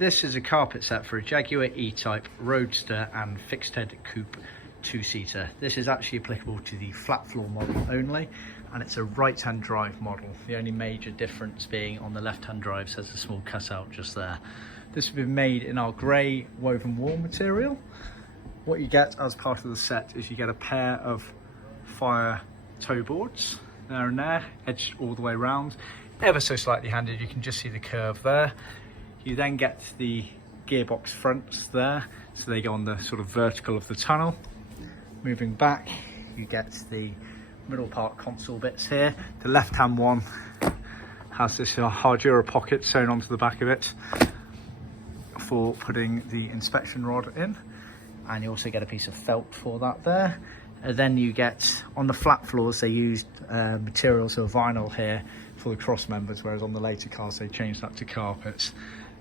This is a carpet set for a Jaguar E-Type Roadster and fixed head coupe two-seater. This is actually applicable to the flat floor model only, and it's a right-hand drive model. The only major difference being on the left-hand drive says a small cutout just there. This has been made in our grey woven wool material. What you get as part of the set is you get a pair of fire toe boards there and there, edged all the way around, ever so slightly handed. You can just see the curve there. You then get the gearbox fronts there, so they go on the sort of vertical of the tunnel. Moving back, you get the middle part console bits here. The left hand one has this hardura pocket sewn onto the back of it for putting the inspection rod in, and you also get a piece of felt for that there. And then you get, on the flat floors, they used materials, so vinyl here for the cross members, whereas on the later cars they changed that to carpets.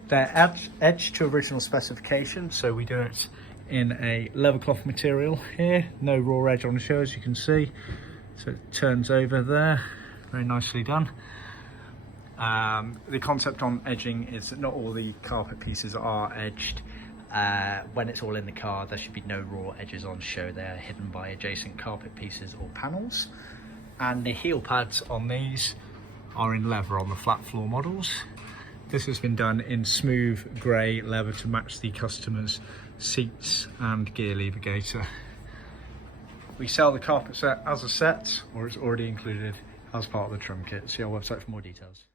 They're edged to original specification, so we do it in a leather cloth material here, no raw edge on the show as you can see, so it turns over there, very nicely done. The concept on edging is that not all the carpet pieces are edged. When it's all in the car, there should be no raw edges on show. They're hidden by adjacent carpet pieces or panels. And the heel pads on these are in leather on the flat floor models. This has been done in smooth grey leather to match the customer's seats and gear lever gaiter. We sell the carpet set as a set, or it's already included as part of the trim kit. See our website for more details.